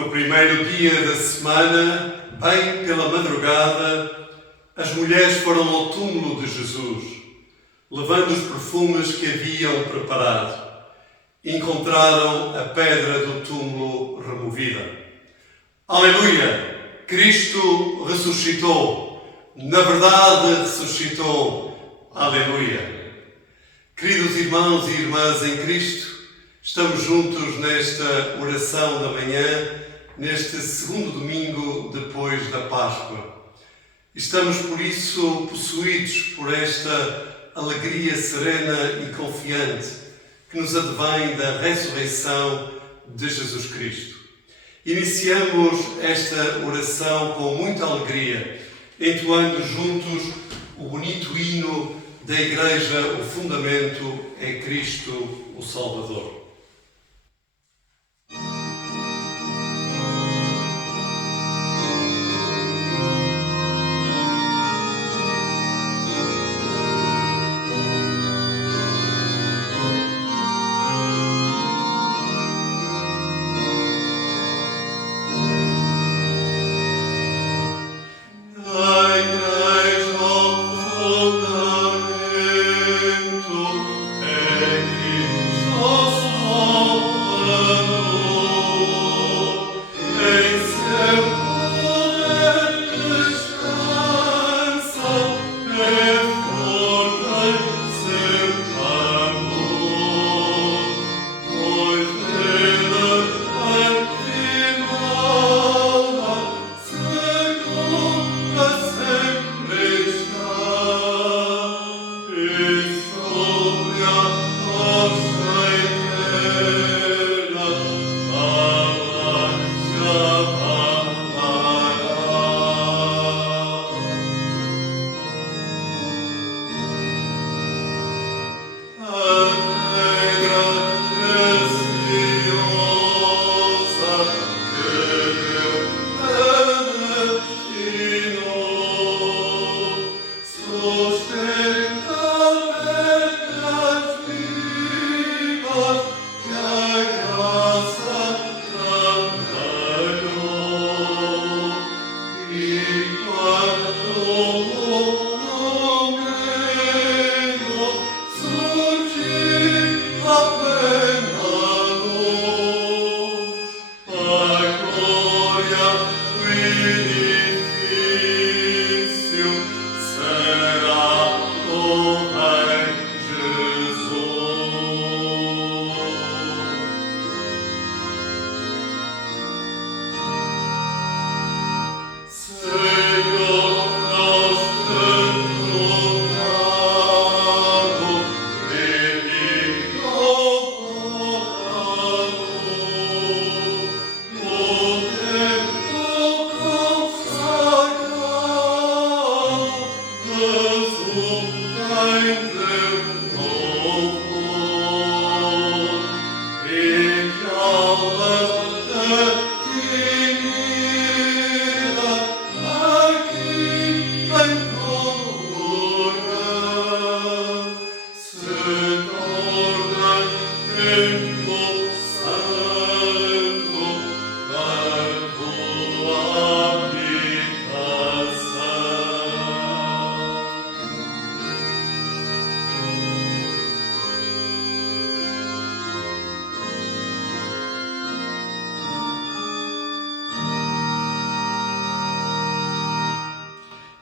No primeiro dia da semana, bem pela madrugada, as mulheres foram ao túmulo de Jesus, levando os perfumes que haviam preparado. Encontraram a pedra do túmulo removida. Aleluia! Cristo ressuscitou. Na verdade, ressuscitou. Aleluia! Queridos irmãos e irmãs em Cristo, estamos juntos nesta oração da manhã, neste segundo domingo depois da Páscoa. Estamos, por isso, possuídos por esta alegria serena e confiante que nos advém da ressurreição de Jesus Cristo. Iniciamos esta oração com muita alegria, entoando juntos o bonito hino da Igreja, o fundamento é Cristo, o Salvador.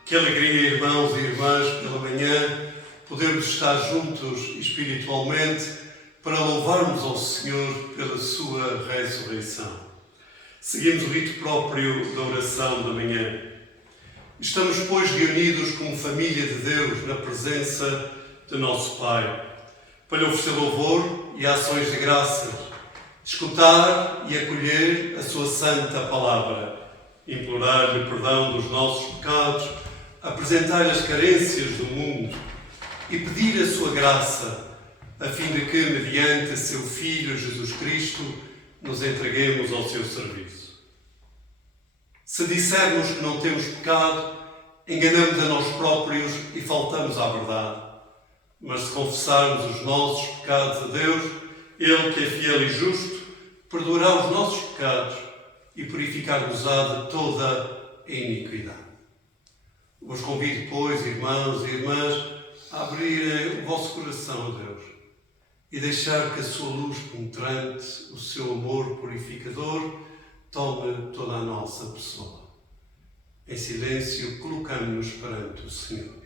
Que alegria, irmãos e irmãs, pela manhã, podermos estar juntos espiritualmente para louvarmos ao Senhor pela sua ressurreição. Seguimos o rito próprio da oração da manhã. Estamos, pois, reunidos como família de Deus na presença de nosso Pai, para lhe oferecer louvor e ações de graças, escutar e acolher a sua santa palavra, implorar-lhe perdão dos nossos pecados, apresentar-lhe as carências do mundo e pedir a sua graça, a fim de que, mediante seu Filho Jesus Cristo, nos entreguemos ao seu serviço. Se dissermos que não temos pecado, enganamos a nós próprios e faltamos à verdade. Mas se confessarmos os nossos pecados a Deus, Ele, que é fiel e justo, perdoará os nossos pecados e purificar-vos-á de toda a iniquidade. Vos convido, pois, irmãos e irmãs, a abrirem o vosso coração a Deus e deixar que a sua luz penetrante, o seu amor purificador, tome toda a nossa pessoa. Em silêncio, colocamos-nos perante o Senhor.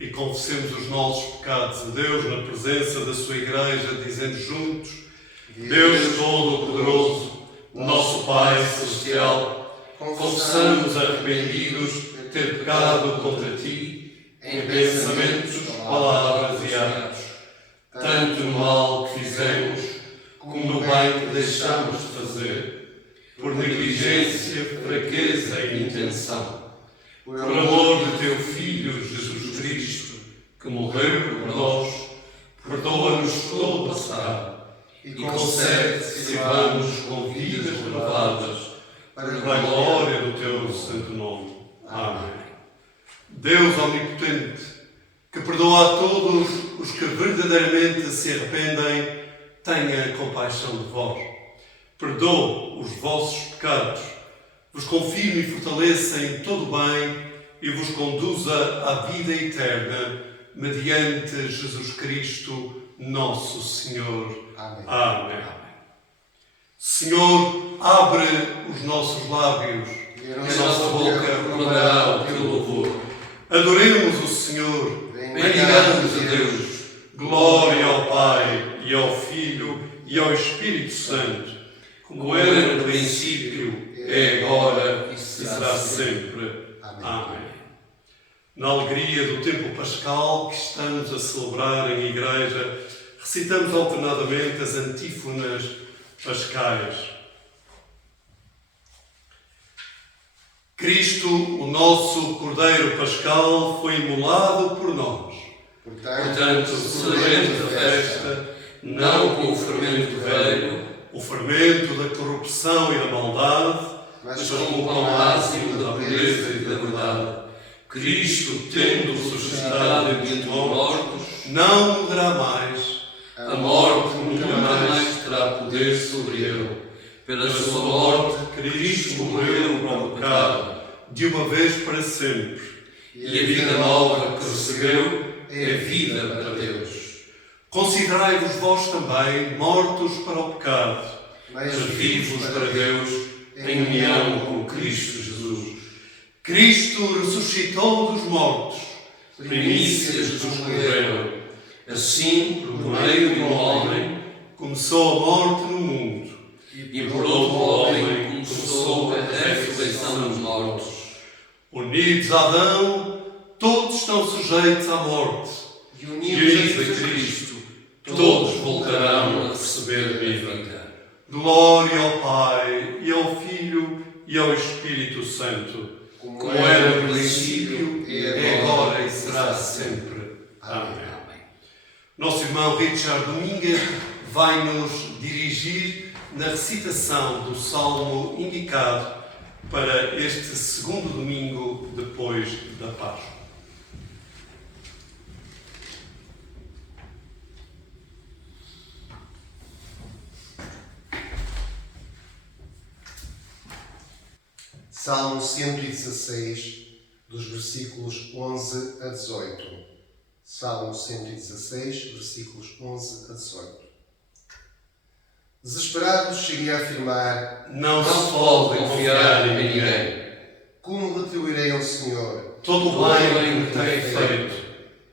E confessemos os nossos pecados a Deus na presença da sua Igreja, dizendo juntos: Deus Todo-Poderoso, nosso Pai Celestial, confessamos arrependidos ter pecado contra Ti, em pensamentos, palavras e atos, tanto no mal que fizemos, como no bem que deixamos de fazer, por negligência, fraqueza e inintensão. Por amor de Teu Filho, Jesus Cristo, que morreu por nós, perdoa-nos todo o pecado e concede que sirvamos com vidas renovadas para a glória do Teu santo nome. Amém. Deus Omnipotente, que perdoa a todos os que verdadeiramente se arrependem, tenha compaixão de vós. Perdoe os vossos pecados, vos confirme e fortaleça em todo o bem e vos conduza à vida eterna, mediante Jesus Cristo, nosso Senhor. Amém. Amém. Senhor, abre os nossos lábios E a nossa boca proclamará o Teu louvor. Adoremos o Senhor, bendigamos a Deus. Glória ao Pai, e ao Filho, e ao Espírito Santo, como era no princípio, é agora e será sempre. Amém. Na alegria do tempo pascal que estamos a celebrar em igreja, recitamos alternadamente as antífonas pascais. Cristo, o nosso Cordeiro Pascal, foi imolado por nós. Portanto, celebremos a festa, não com o fermento velho, o fermento da corrupção e da maldade, mas com o pão ázimo da pureza e da verdade. Cristo, tendo ressuscitado entre os mortos, não morrerá mais. A morte nunca mais terá poder sobre ele. Pela sua morte, Cristo morreu para o pecado, de uma vez para sempre. E a vida nova que recebeu é vida para Deus. Considerai-vos vós também mortos para o pecado, mas vivos para Deus em união com Cristo Jesus. Cristo ressuscitou dos mortos, primícias dos que morreram. Assim, por meio de um homem, começou a morte no mundo, e por outro homem começou a ressurreição dos mortos. Unidos a Adão, todos estão sujeitos à morte, e unidos a Cristo, todos voltarão a receber a vida. Glória ao Pai, e ao Filho, e ao Espírito Santo, como era no princípio, é agora e será sempre. Amém. Nosso irmão Richard Domingues vai nos dirigir na recitação do salmo indicado para este segundo domingo depois da Páscoa. Salmo 116, dos versículos 11 a 18. Salmo 116, versículos 11 a 18. Desesperado cheguei a afirmar: Não se pode confiar em ninguém. Como retribuirei ao Senhor Todo o bem que me tem feito,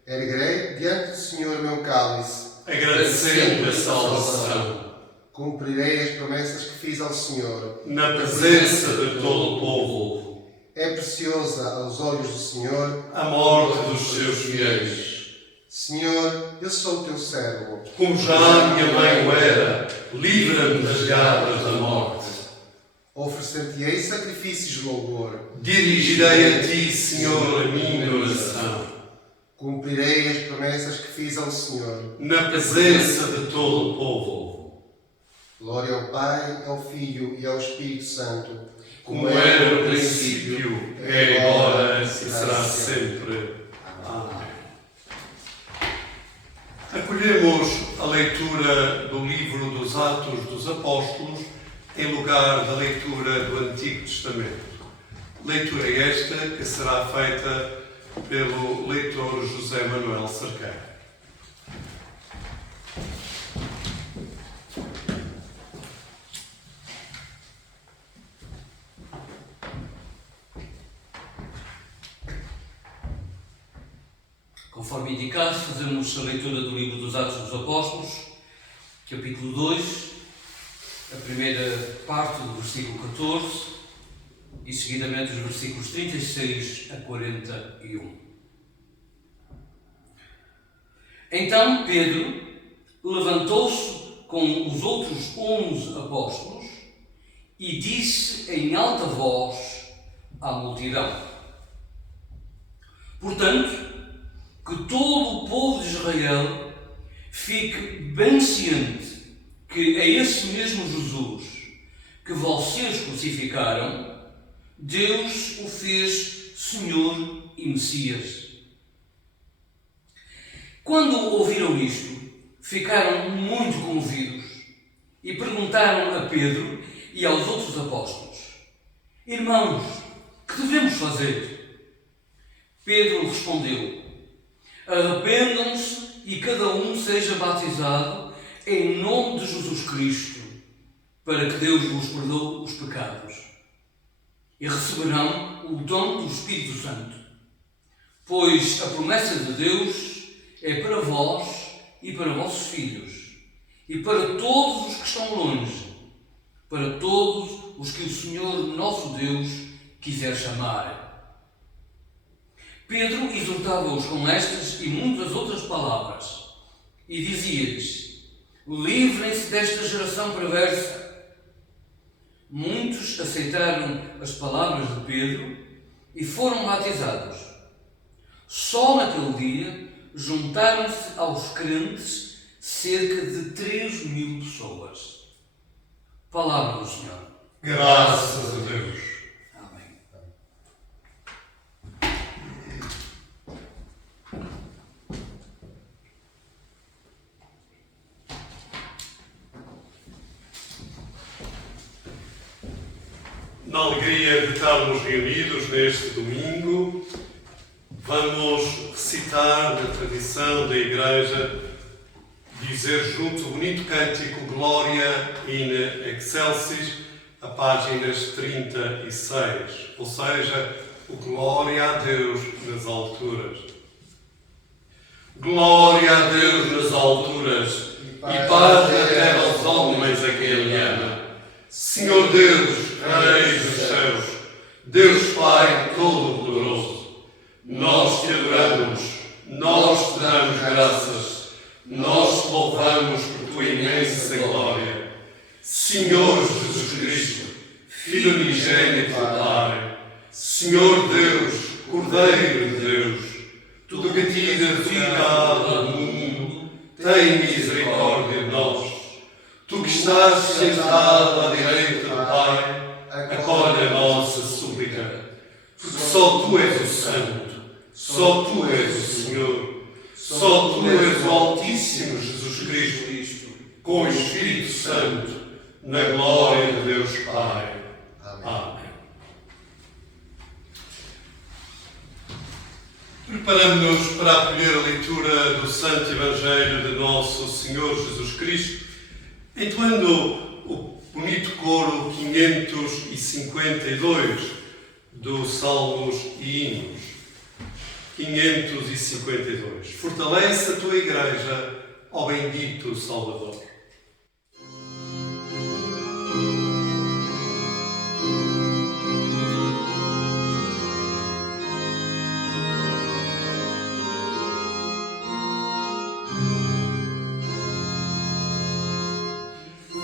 erguerei diante do Senhor o meu cálice, agradecendo a salvação, cumprirei as promessas que fiz ao Senhor. na presença de todo o povo, É preciosa aos olhos do Senhor a morte dos seus fiéis. Senhor, eu sou o teu servo. Como já minha mãe o era, livra-me das garras da morte. Oferecer-te-ei sacrifícios de louvor. Dirigirei a ti, Senhor, a minha oração, Cumprirei as promessas que fiz ao Senhor. na presença de todo o povo, Glória ao Pai, ao Filho e ao Espírito Santo, como era no princípio, é agora e será sempre. Amém. Acolhemos a leitura do livro dos Atos dos Apóstolos em lugar da leitura do Antigo Testamento. Leitura esta que será feita pelo leitor José Manuel Cerqueira. Conforme indicado, fazemos a leitura do livro dos Atos dos Apóstolos, capítulo 2, a primeira parte do versículo 14 e seguidamente os versículos 36 a 41. Então Pedro levantou-se com os outros 11 apóstolos e disse em alta voz à multidão: Portanto, que todo o povo de Israel fique bem ciente que é esse mesmo Jesus que vocês crucificaram, Deus o fez Senhor e Messias. Quando ouviram isto, ficaram muito comovidos e perguntaram a Pedro e aos outros apóstolos: Irmãos, que devemos fazer? Pedro respondeu: Arrependam-se e cada um seja batizado em nome de Jesus Cristo, para que Deus vos perdoe os pecados. E receberão o dom do Espírito Santo, pois a promessa de Deus é para vós e para vossos filhos, e para todos os que estão longe, para todos os que o Senhor nosso Deus quiser chamar. Pedro exortava-os com estas e muitas outras palavras, e dizia-lhes: Livrem-se desta geração perversa. Muitos aceitaram as palavras de Pedro e foram batizados. Só naquele dia juntaram-se aos crentes cerca de 3.000 pessoas. Palavra do Senhor. Graças a Deus. Amém. Na alegria de estarmos reunidos neste domingo, vamos recitar na tradição da Igreja, dizer junto o bonito cântico Gloria in Excelsis, a páginas 36, ou seja, o Glória a Deus nas alturas. Glória a Deus nas alturas e paz na terra aos homens a quem Ele ama. Senhor Deus, Rei dos céus, Deus Pai Todo-Poderoso, nós te adoramos, nós te damos graças, nós te louvamos por tua imensa glória. Senhor Jesus Cristo, Filho unigênito do Pai, Senhor Deus, Cordeiro de Deus, tu que tiras vida ao mundo, tem misericórdia de nós. Tu que estás sentado à direita do Pai, acolhe a nossa súplica, porque só Tu és o Santo, só Tu és o Senhor, só Tu és o Altíssimo Jesus Cristo, com o Espírito Santo, na glória de Deus Pai. Amém. Preparamos-nos para acolher a leitura do Santo Evangelho de Nosso Senhor Jesus Cristo, entoando o bonito coro 552 dos Salmos e Hinos. 552. Fortalece a tua Igreja, ó bendito Salvador.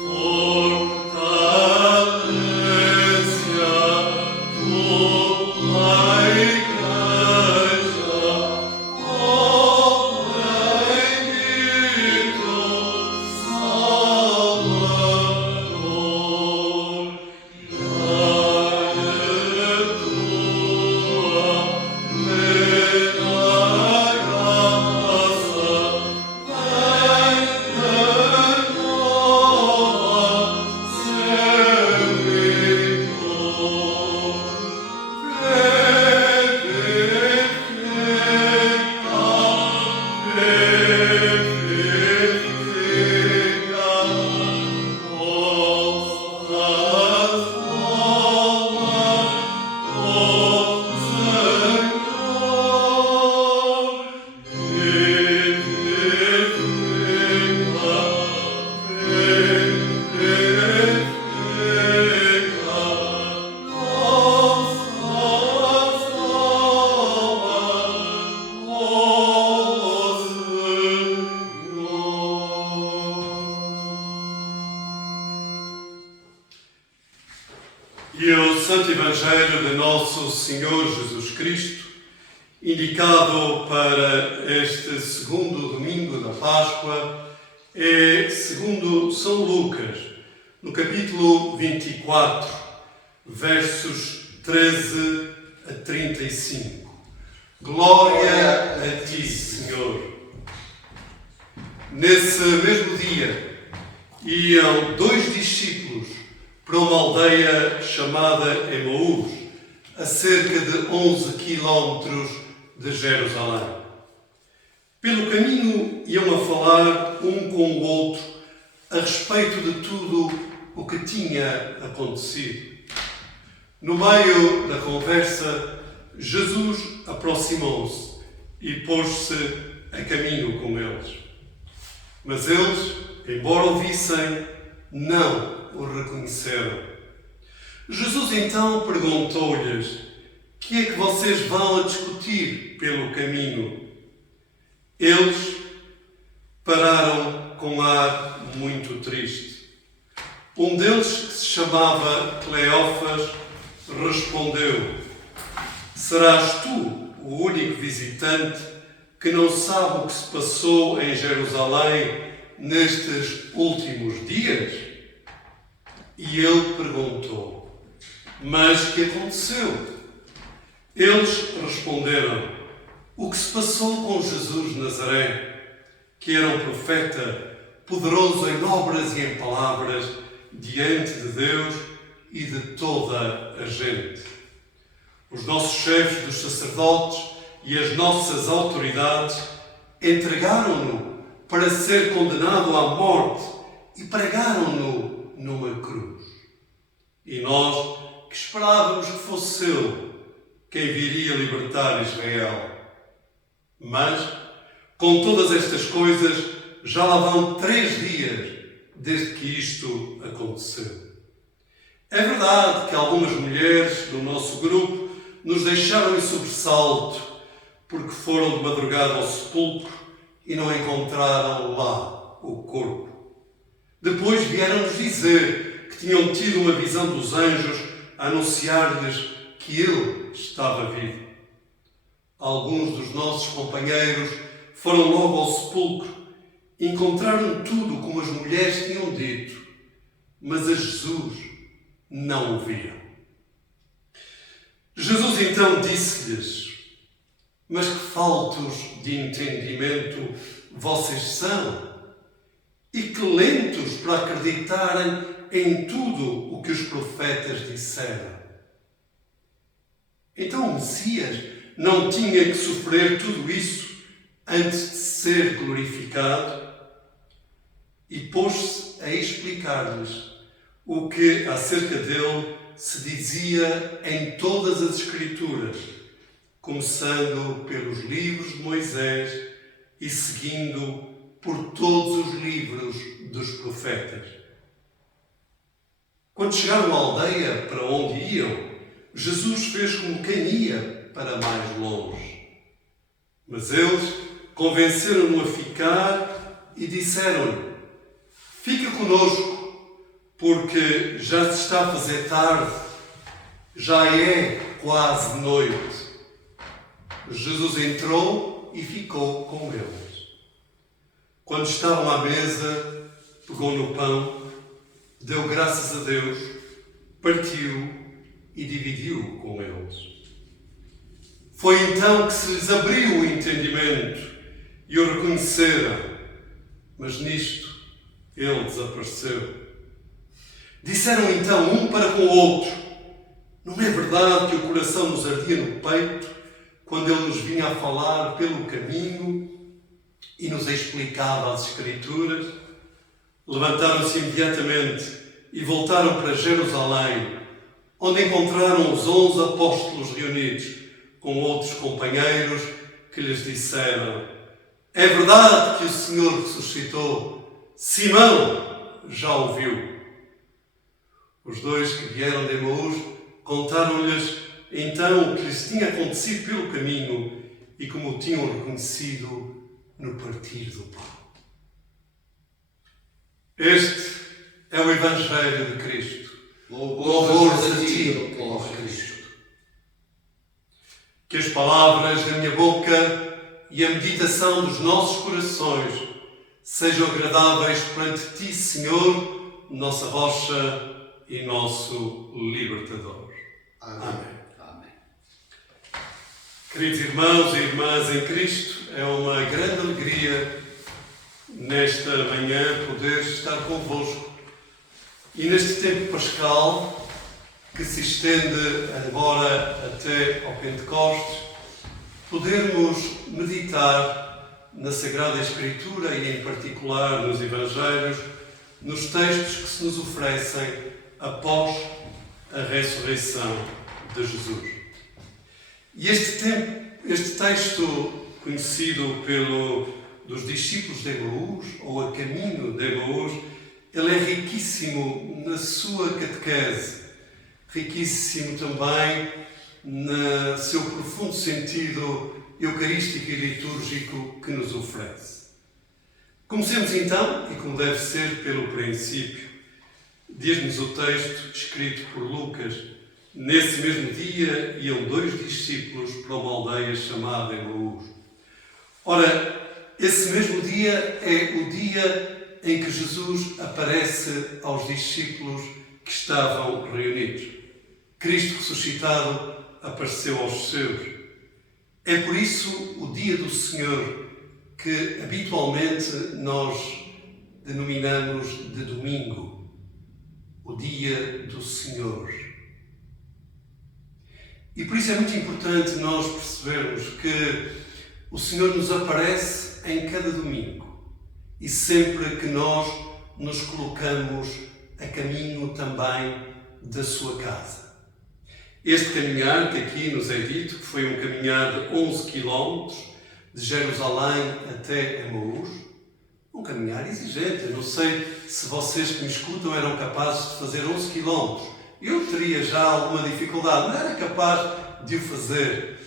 Oh, Evangelho de Nosso Senhor Jesus Cristo, indicado para este segundo domingo da Páscoa, é segundo São Lucas, no capítulo 24, versos 13 a 35. Glória a Ti, Senhor. Nesse mesmo dia, iam 2 discípulos para uma aldeia chamada Emaús, a cerca de 11 quilómetros de Jerusalém. Pelo caminho iam a falar um com o outro a respeito de tudo o que tinha acontecido. No meio da conversa, Jesus aproximou-se e pôs-se a caminho com eles. Mas eles, embora o vissem, não o reconheceram. Jesus então perguntou-lhes: que é que vocês vão a discutir pelo caminho? Eles pararam com ar muito triste. Um deles, que se chamava Cleófas, respondeu: serás tu o único visitante que não sabe o que se passou em Jerusalém nestes últimos dias? E ele perguntou: mas que aconteceu? Eles responderam: o que se passou com Jesus de Nazaré, que era um profeta, poderoso em obras e em palavras, diante de Deus e de toda a gente. Os nossos chefes dos sacerdotes e as nossas autoridades entregaram-no para ser condenado à morte e pregaram-no numa cruz. E nós, que esperávamos que fosse ele quem viria libertar Israel. Mas, com todas estas coisas, já lá vão 3 dias desde que isto aconteceu. É verdade que algumas mulheres do nosso grupo nos deixaram em sobressalto porque foram de madrugada ao sepulcro e não encontraram lá o corpo. Depois vieram-nos dizer que tinham tido uma visão dos anjos a anunciar-lhes que ele estava vivo. Alguns dos nossos companheiros foram logo ao sepulcro, encontraram tudo como as mulheres tinham dito, mas a Jesus não o viram. Jesus então disse-lhes: mas que faltos de entendimento vocês são, e que lentos para acreditarem em tudo o que os profetas disseram. Então o Messias não tinha que sofrer tudo isso antes de ser glorificado? E pôs-se a explicar-lhes o que acerca dele se dizia em todas as Escrituras, começando pelos livros de Moisés e seguindo por todos os livros dos profetas. Quando chegaram à aldeia para onde iam, Jesus fez como quem ia para mais longe. Mas eles convenceram-no a ficar e disseram-lhe: fica conosco, porque já se está a fazer tarde, já é quase noite. Jesus entrou e ficou com eles. Quando estavam à mesa, pegou no pão, deu graças a Deus, partiu e dividiu com eles. Foi então que se lhes abriu o entendimento e o reconheceram, mas nisto ele desapareceu. Disseram então um para com o outro: não é verdade que o coração nos ardia no peito quando ele nos vinha a falar pelo caminho e nos explicava as Escrituras? Levantaram-se imediatamente e voltaram para Jerusalém, onde encontraram os 11 apóstolos reunidos com outros companheiros que lhes disseram: é verdade que o Senhor ressuscitou, Simão já o viu. Os 2 que vieram de Emaús contaram-lhes então o que lhes tinha acontecido pelo caminho e como o tinham reconhecido no partir do pão. Este é o Evangelho de Cristo. Louvores a ti, ó Cristo. palavras da minha boca e a meditação dos nossos corações sejam agradáveis perante Ti, Senhor, nossa rocha e nosso libertador. Amém. Amém. Queridos irmãos e irmãs em Cristo, é uma grande alegria nesta manhã poder estar convosco e neste tempo pascal que se estende agora até ao Pentecostes, podermos meditar na Sagrada Escritura e em particular nos Evangelhos, nos textos que se nos oferecem após a ressurreição de Jesus. E este texto, conhecido dos discípulos de Emaús, ou a caminho de Emaús, ele é riquíssimo na sua catequese, riquíssimo também no seu profundo sentido eucarístico e litúrgico que nos oferece. Comecemos então, e como deve ser pelo princípio, diz-nos o texto escrito por Lucas: nesse mesmo dia iam 2 discípulos para uma aldeia chamada Emaús. Ora, esse mesmo dia é o dia em que Jesus aparece aos discípulos que estavam reunidos. Cristo ressuscitado apareceu aos seus. É por isso o dia do Senhor, que habitualmente nós denominamos de domingo, o dia do Senhor. E por isso é muito importante nós percebermos que o Senhor nos aparece em cada domingo e sempre que nós nos colocamos a caminho também da sua casa. Este caminhar que aqui nos é dito, que foi um caminhar de 11 quilómetros, de Jerusalém até Emaús, um caminhar exigente. Eu não sei se vocês que me escutam eram capazes de fazer 11 quilómetros. Eu teria já alguma dificuldade, não era capaz de o fazer.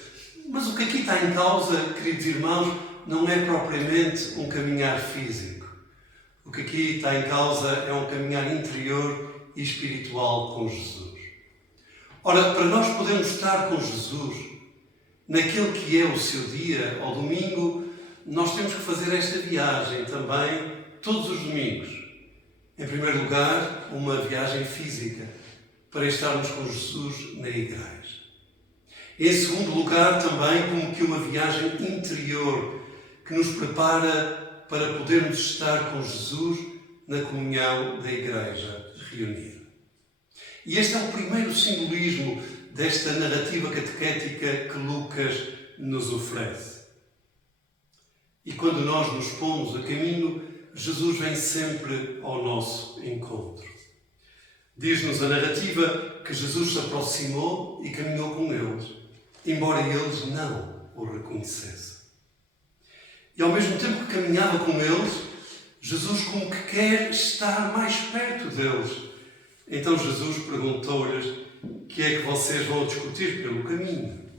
Mas o que aqui está em causa, queridos irmãos, não é propriamente um caminhar físico. O que aqui está em causa é um caminhar interior e espiritual com Jesus. Ora, para nós podermos estar com Jesus naquele que é o seu dia, ao domingo, nós temos que fazer esta viagem também todos os domingos. Em primeiro lugar, uma viagem física, para estarmos com Jesus na igreja. Em segundo lugar, também como que uma viagem interior, que nos prepara para podermos estar com Jesus na comunhão da igreja reunida. E este é o primeiro simbolismo desta narrativa catequética que Lucas nos oferece. E quando nós nos pomos a caminho, Jesus vem sempre ao nosso encontro. Diz-nos a narrativa que Jesus se aproximou e caminhou com eles, embora eles não o reconhecessem. E ao mesmo tempo que caminhava com eles, Jesus como que quer estar mais perto deles. Então Jesus perguntou-lhes: que é que vocês vão discutir pelo caminho?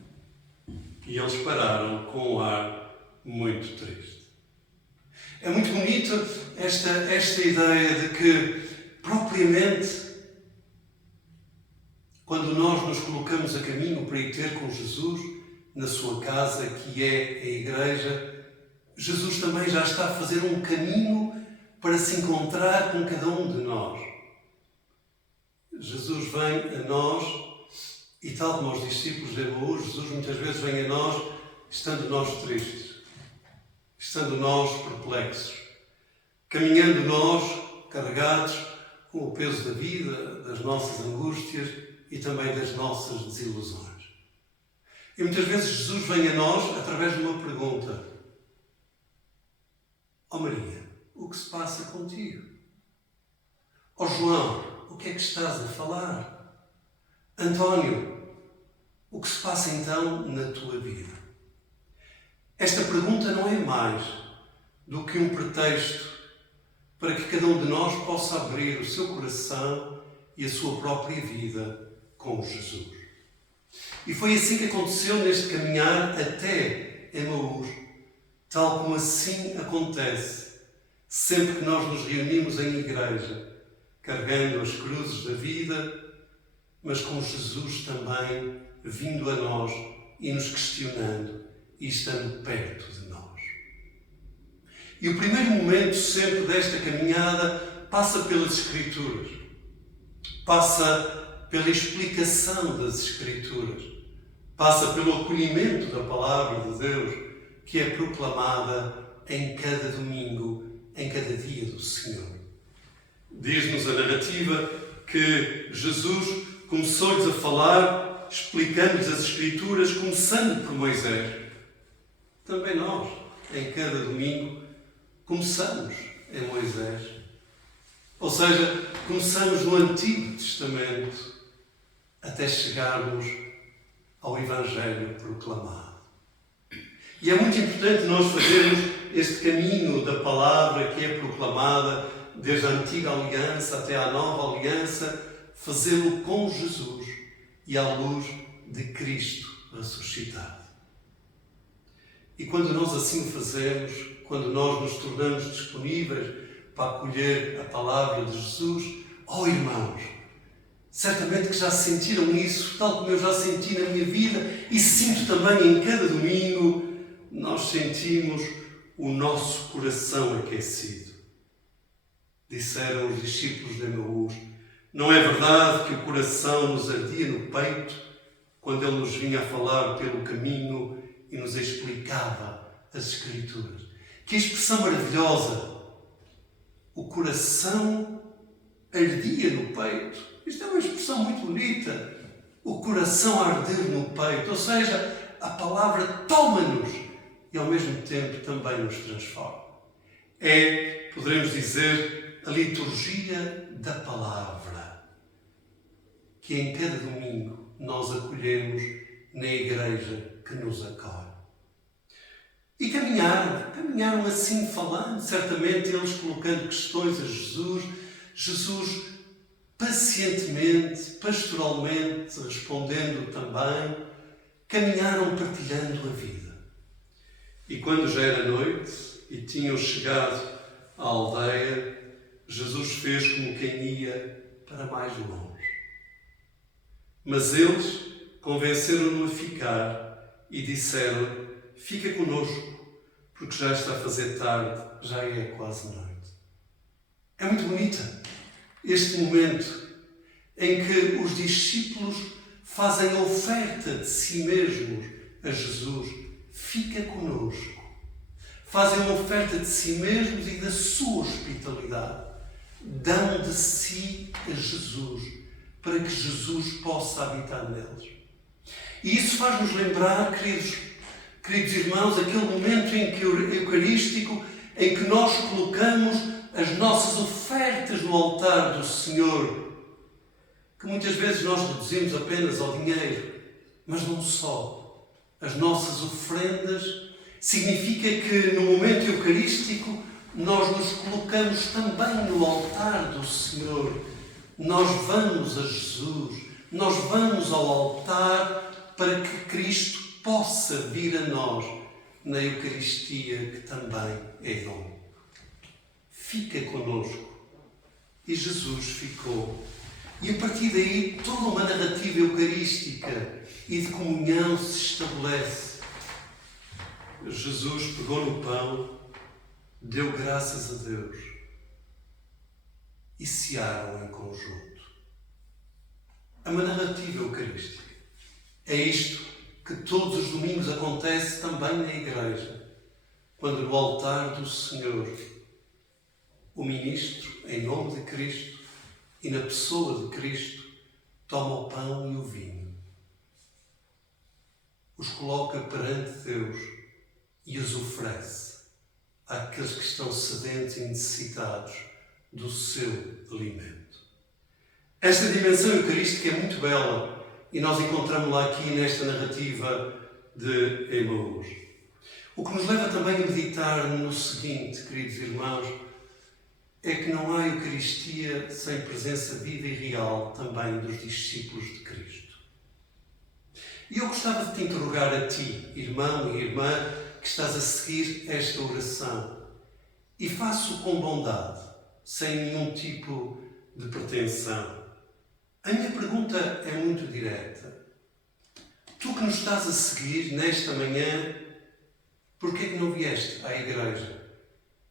E eles pararam com um ar muito triste. É muito bonito esta ideia de que, propriamente, quando nós nos colocamos a caminho para ir ter com Jesus, na sua casa, que é a igreja, Jesus também já está a fazer um caminho para se encontrar com cada um de nós. Jesus vem a nós e, tal como aos discípulos de Emaús, Jesus muitas vezes vem a nós estando nós tristes, estando nós perplexos, caminhando nós carregados com o peso da vida, das nossas angústias e também das nossas desilusões. E muitas vezes Jesus vem a nós através de uma pergunta: ó Maria, o que se passa contigo? Ó João, o que é que estás a falar? António, o que se passa então na tua vida? Esta pergunta não é mais do que um pretexto para que cada um de nós possa abrir o seu coração e a sua própria vida com Jesus. E foi assim que aconteceu neste caminhar até Emaús, tal como assim acontece sempre que nós nos reunimos em igreja, carregando as cruzes da vida, mas com Jesus também vindo a nós e nos questionando e estando perto de nós. E o primeiro momento sempre desta caminhada passa pelas Escrituras, passa pela explicação das Escrituras, passa pelo acolhimento da Palavra de Deus, que é proclamada em cada domingo, em cada dia do Senhor. Diz-nos a narrativa que Jesus começou-lhes a falar, explicando-lhes as Escrituras, começando por Moisés. Também nós, em cada domingo, começamos em Moisés. Ou seja, começamos no Antigo Testamento até chegarmos ao Evangelho proclamado. E é muito importante nós fazermos este caminho da palavra que é proclamada desde a Antiga Aliança até à Nova Aliança, fazê-lo com Jesus e à luz de Cristo ressuscitado. E quando nós assim o fazemos, quando nós nos tornamos disponíveis para acolher a palavra de Jesus, oh irmãos, certamente que já sentiram isso, tal como eu já senti na minha vida e sinto também em cada domingo, nós sentimos o nosso coração aquecido. Disseram os discípulos de Emaús, não é verdade que o coração nos ardia no peito quando ele nos vinha a falar pelo caminho e nos explicava as Escrituras? Que expressão maravilhosa! O coração ardia no peito. Isto é uma expressão muito bonita. O coração arder no peito. Ou seja, a palavra toma-nos e ao mesmo tempo também nos transforma. É, poderemos dizer, a liturgia da palavra que em cada domingo nós acolhemos na igreja que nos acolhe. E caminharam assim falando, certamente eles colocando questões a Jesus, Jesus pacientemente, pastoralmente, respondendo também, caminharam partilhando a vida. E quando já era noite e tinham chegado à aldeia, Jesus fez como quem ia para mais longe. Mas eles convenceram-no a ficar e disseram, fica conosco, porque já está a fazer tarde, já é quase noite. É muito bonita este momento em que os discípulos fazem a oferta de si mesmos a Jesus. Fica conosco. Fazem uma oferta de si mesmos e da sua hospitalidade. Dão de si a Jesus, para que Jesus possa habitar neles. E isso faz-nos lembrar, queridos irmãos, aquele momento eucarístico em que nós colocamos as nossas ofertas no altar do Senhor, que muitas vezes nós reduzimos apenas ao dinheiro, mas não só. As nossas oferendas significa que no momento eucarístico nós nos colocamos também no altar do Senhor. Nós vamos a Jesus, nós vamos ao altar para que Cristo possa vir a nós na Eucaristia, que também é dom. Fica conosco. E Jesus ficou. E a partir daí toda uma narrativa eucarística e de comunhão se estabelece. Jesus pegou no pão, deu graças a Deus e cearam em conjunto. É uma narrativa eucarística. É isto que todos os domingos acontece também na igreja, quando no altar do Senhor o ministro, em nome de Cristo e na pessoa de Cristo, toma o pão e o vinho, os coloca perante Deus e os oferece àqueles que estão sedentos e necessitados do seu alimento. Esta dimensão eucarística é muito bela e nós encontramos-la aqui nesta narrativa de Emaús. O que nos leva também a meditar no seguinte, queridos irmãos, é que não há Eucaristia sem presença viva e real também dos discípulos de Cristo. E eu gostava de te interrogar a ti, irmão e irmã, que estás a seguir esta oração, e faço com bondade, sem nenhum tipo de pretensão. A minha pergunta é muito direta. Tu que nos estás a seguir nesta manhã, porquê que não vieste à igreja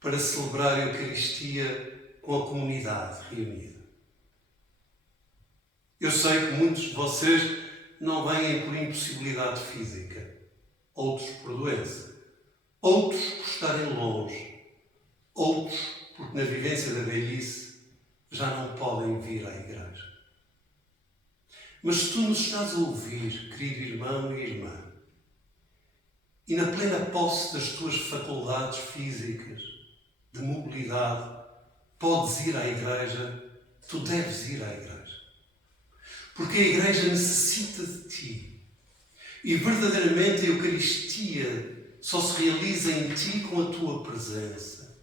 para celebrar a Eucaristia com a comunidade reunida? Eu sei que muitos de vocês não vêm por impossibilidade física, outros por doença, outros por estarem longe, outros porque na vivência da velhice já não podem vir à igreja. Mas se tu nos estás a ouvir, querido irmão e irmã, e na plena posse das tuas faculdades físicas, de mobilidade, podes ir à igreja, tu deves ir à igreja. Porque a igreja necessita de ti. E verdadeiramente a Eucaristia só se realiza em ti com a tua presença.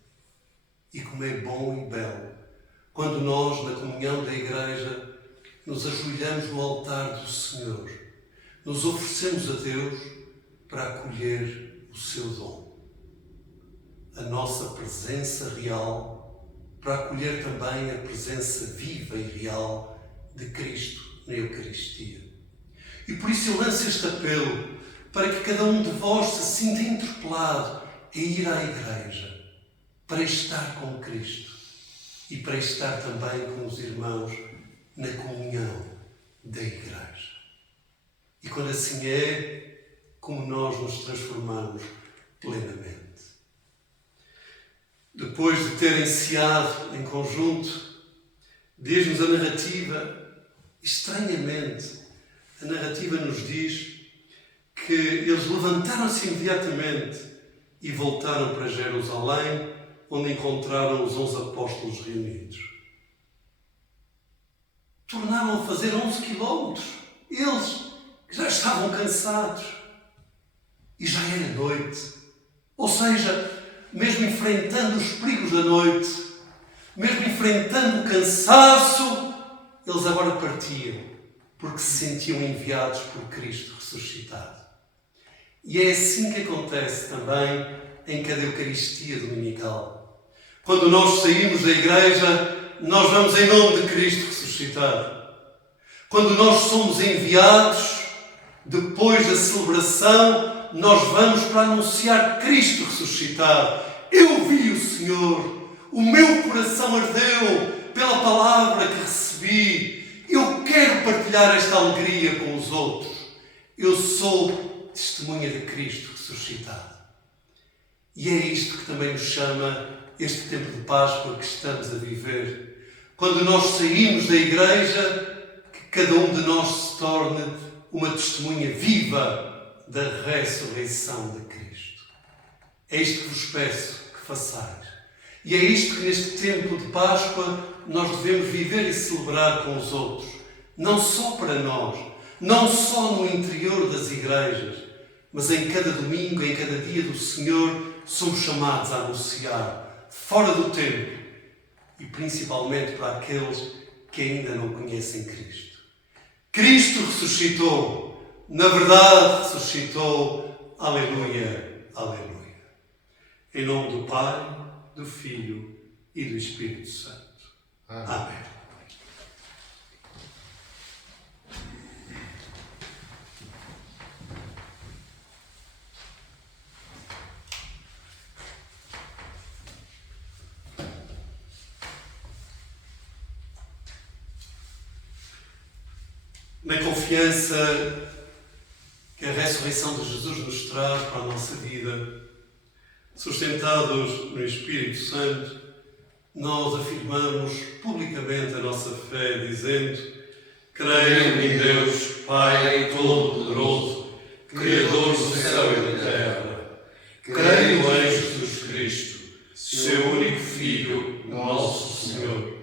E como é bom e belo quando nós, na comunhão da igreja, nos ajoelhamos no altar do Senhor, nos oferecemos a Deus para acolher o seu dom. A nossa presença real, para acolher também a presença viva e real de Cristo na Eucaristia. E por isso eu lanço este apelo para que cada um de vós se sinta interpelado a ir à igreja, para estar com Cristo e para estar também com os irmãos na comunhão da igreja. E quando assim é, como nós nos transformamos plenamente. Depois de terem ceado em conjunto, diz-nos a narrativa, estranhamente, a narrativa nos diz que eles levantaram-se imediatamente e voltaram para Jerusalém, onde encontraram os 11 apóstolos reunidos. Tornaram a fazer 11 quilómetros. Eles, que já estavam cansados. E já era noite. Ou seja, mesmo enfrentando os perigos da noite, mesmo enfrentando o cansaço, eles agora partiam, porque se sentiam enviados por Cristo ressuscitado. E é assim que acontece também em cada Eucaristia dominical. Quando nós saímos da igreja, nós vamos em nome de Cristo ressuscitado. Quando nós somos enviados, depois da celebração, nós vamos para anunciar Cristo ressuscitado. Eu vi o Senhor, o meu coração ardeu pela palavra que recebi. Eu quero partilhar esta alegria com os outros. Eu sou testemunha de Cristo ressuscitado. E é isto que também nos chama este tempo de Páscoa que estamos a viver. Quando nós saímos da igreja, que cada um de nós se torne uma testemunha viva da ressurreição de Cristo. É isto que vos peço que façais. E é isto que neste tempo de Páscoa nós devemos viver e celebrar com os outros. Não só para nós, não só no interior das igrejas, mas em cada domingo, em cada dia do Senhor, somos chamados a anunciar, fora do templo, e principalmente para aqueles que ainda não conhecem Cristo. Cristo ressuscitou, na verdade ressuscitou, aleluia, aleluia. Em nome do Pai, do Filho e do Espírito Santo. Amém. Na confiança que a ressurreição de Jesus nos traz para a nossa vida, sustentados no Espírito Santo, nós afirmamos publicamente a nossa fé, dizendo: creio em Deus, Pai Todo-Poderoso, Criador do céu e da terra. Creio em Jesus Cristo, seu único Filho, nosso Senhor,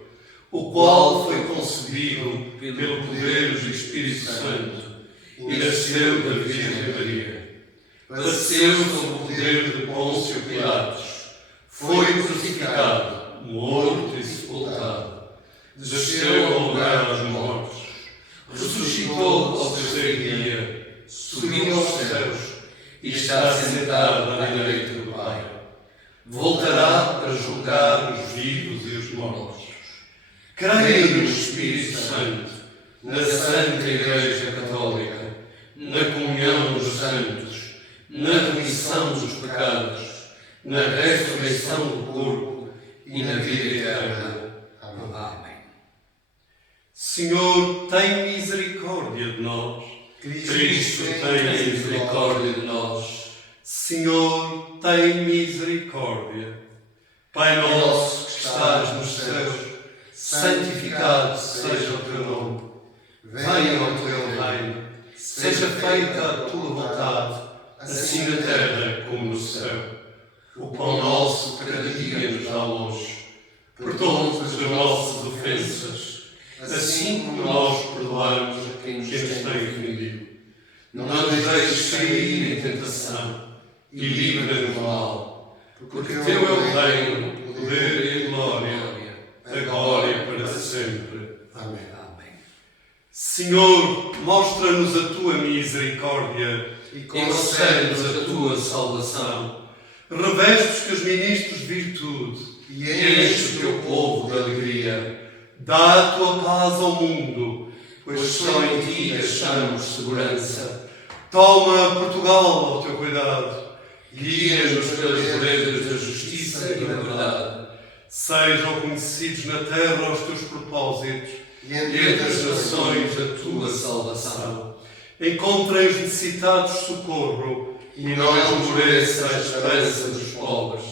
o qual foi concebido pelo poder do Espírito Santo e nasceu da Virgem Maria. Padeceu sob o poder de Pôncio Pilatos, foi crucificado, morto e sepultado, desceu ao lugar dos mortos, ressuscitou ao terceiro dia, subiu aos céus e está sentado à direita do Pai. Voltará para julgar os vivos e os mortos. Creio no Espírito Santo, na Santa Igreja Católica, na comunhão na remissão dos pecados, na ressurreição do corpo e na vida eterna. Amém. Senhor, tem misericórdia de nós. Cristo tem misericórdia de nós. Senhor, tem misericórdia. Pai nosso que estás nos céus, santificado seja o teu nome. Venha o teu reino. Seja feita a tua vontade, assim na terra como no céu. O pão nosso de cada dia nos dá hoje. Perdoa-nos as nossas ofensas, assim como nós perdoamos a quem nos tem ofendido. Não nos deixes cair em tentação e livra-nos do mal, porque teu é o reino, o poder e a glória, agora e para sempre. Amém. Senhor, mostra-nos a tua misericórdia E concede-nos a tua salvação. Reveste os teus ministros de virtude E Enche o teu povo de alegria, dá a tua paz ao mundo, pois só em ti achamos segurança. Toma Portugal ao teu cuidado. Guia-nos pelas veredas da justiça e da verdade. Sejam conhecidos na terra os teus propósitos E Entre as nações a tua salvação. Encontrem os necessitados socorro E não esmoreça a esperança dos pobres.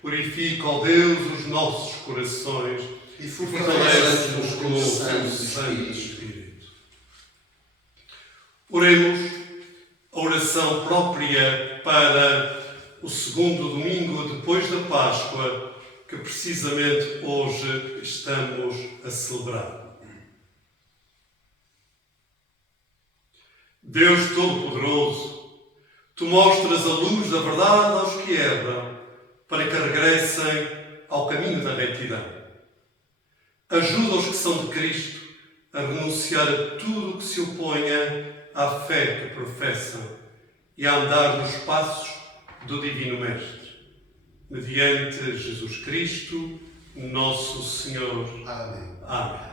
Purifica, ó Deus, os nossos corações E Fortalece-nos com o Santo Santo Espírito. Espírito. Oremos a oração própria para o segundo domingo depois da Páscoa, que precisamente hoje estamos a celebrar. Deus Todo-Poderoso, Tu mostras a luz da verdade aos que erram, para que regressem ao caminho da retidão. Ajuda os que são de Cristo a renunciar a tudo o que se oponha à fé que professam e a andar nos passos do Divino Mestre. Mediante Jesus Cristo, nosso Senhor. Amém. Amém.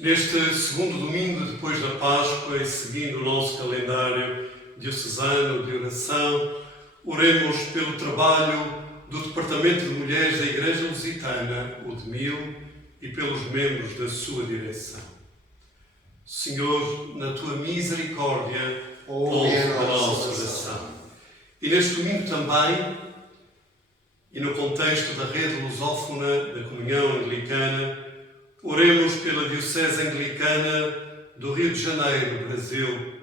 Neste segundo domingo depois da Páscoa e seguindo o nosso calendário diocesano de oração, oremos pelo trabalho do Departamento de Mulheres da Igreja Lusitana, o DEMIL, e pelos membros da sua direção. Senhor, na tua misericórdia, ouve a nossa oração. E neste domingo também, e no contexto da rede lusófona da Comunhão Anglicana, oremos pela Diocese Anglicana do Rio de Janeiro, Brasil,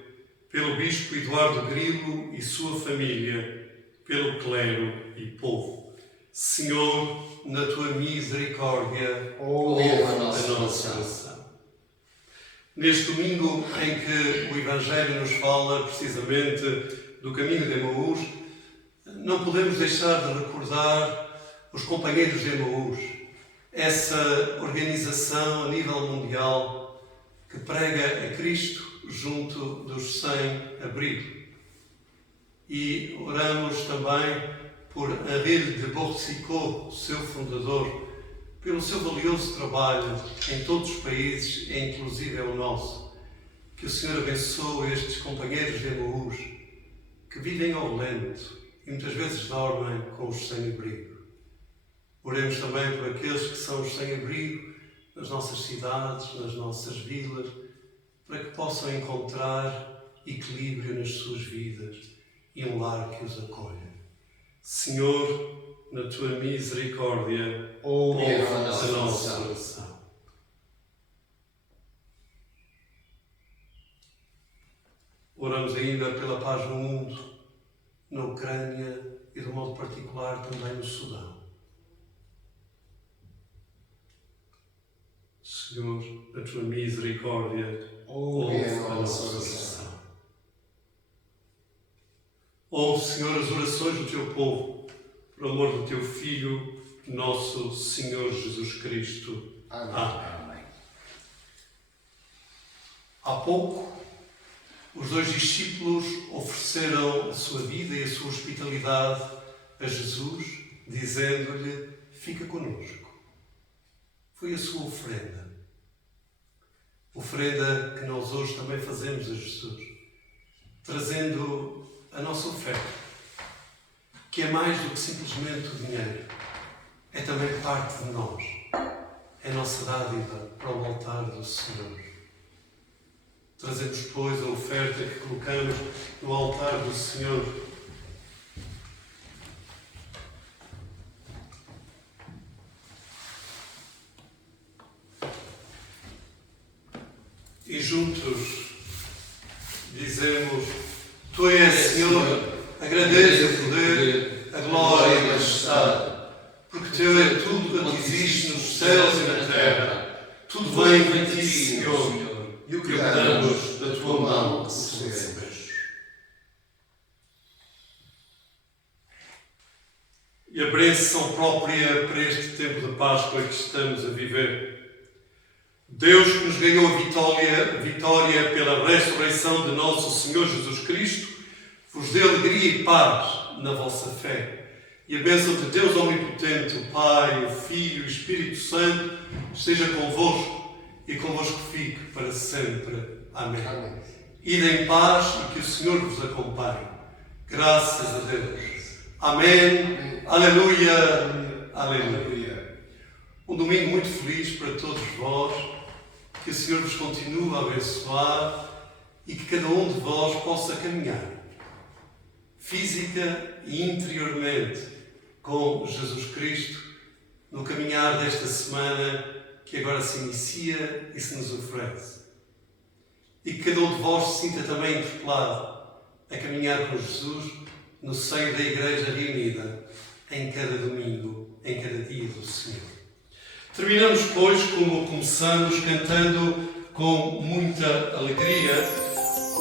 pelo Bispo Eduardo Grilo e sua família, pelo clero e povo. Senhor, na tua misericórdia, Ouve a nossa oração. Neste domingo em que o Evangelho nos fala precisamente do caminho de Emaús, não podemos deixar de recordar os companheiros de Emaús, essa organização a nível mundial que prega a Cristo junto dos sem-abrigo. E oramos também por Henri de Boursicot, seu fundador, pelo seu valioso trabalho em todos os países, e inclusive o nosso. Que o Senhor abençoe estes companheiros de Emaús, que vivem ao relento e muitas vezes dormem com os sem-abrigo. Oremos também por aqueles que são os sem-abrigo nas nossas cidades, nas nossas vilas, para que possam encontrar equilíbrio nas suas vidas e um lar que os acolha. Senhor, na tua misericórdia, ouve a nossa oração. Oramos ainda pela paz no mundo, na Ucrânia e, de modo particular, também no Sudão. Senhor, na tua misericórdia, ouve a nossa oração. Ouve, Senhor, as orações do teu povo, por amor do teu Filho, nosso Senhor Jesus Cristo. Amém. Há pouco, os dois discípulos ofereceram a sua vida e a sua hospitalidade a Jesus, dizendo-lhe: fica conosco. Foi a sua oferenda. Oferenda que nós hoje também fazemos a Jesus, trazendo a nossa oferta, que é mais do que simplesmente o dinheiro. É também parte de nós. É a nossa dádiva para o altar do Senhor. Trazemos, pois, a oferta que colocamos no altar do Senhor. E juntos dizemos: Tu és, Senhor, a grandeza, o poder, a glória e a majestade, porque Teu é tudo quanto existe nos céus e na terra. Tudo vem de Ti, Senhor, e o que damos da Tua mão recebemos. E a bênção própria para este tempo de Páscoa que estamos a viver. Deus que nos ganhou a vitória pela ressurreição de nosso Senhor Jesus Cristo, vos dê alegria e paz na vossa fé. E a bênção de Deus Omnipotente, o Pai, o Filho e o Espírito Santo, esteja convosco e convosco fique para sempre. Amém. Amém. Ide em paz e que o Senhor vos acompanhe. Graças a Deus. Amém. Aleluia. Aleluia. Um domingo muito feliz para todos vós. Que o Senhor vos continue a abençoar e que cada um de vós possa caminhar física e interiormente com Jesus Cristo no caminhar desta semana que agora se inicia e se nos oferece. E que cada um de vós se sinta também interpelado a caminhar com Jesus no seio da Igreja reunida em cada domingo, em cada dia do Senhor. Terminamos, pois, como começamos, cantando com muita alegria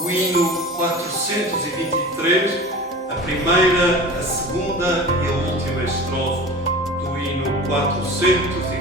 o hino 423, a primeira, a segunda e a última estrofe do hino 423.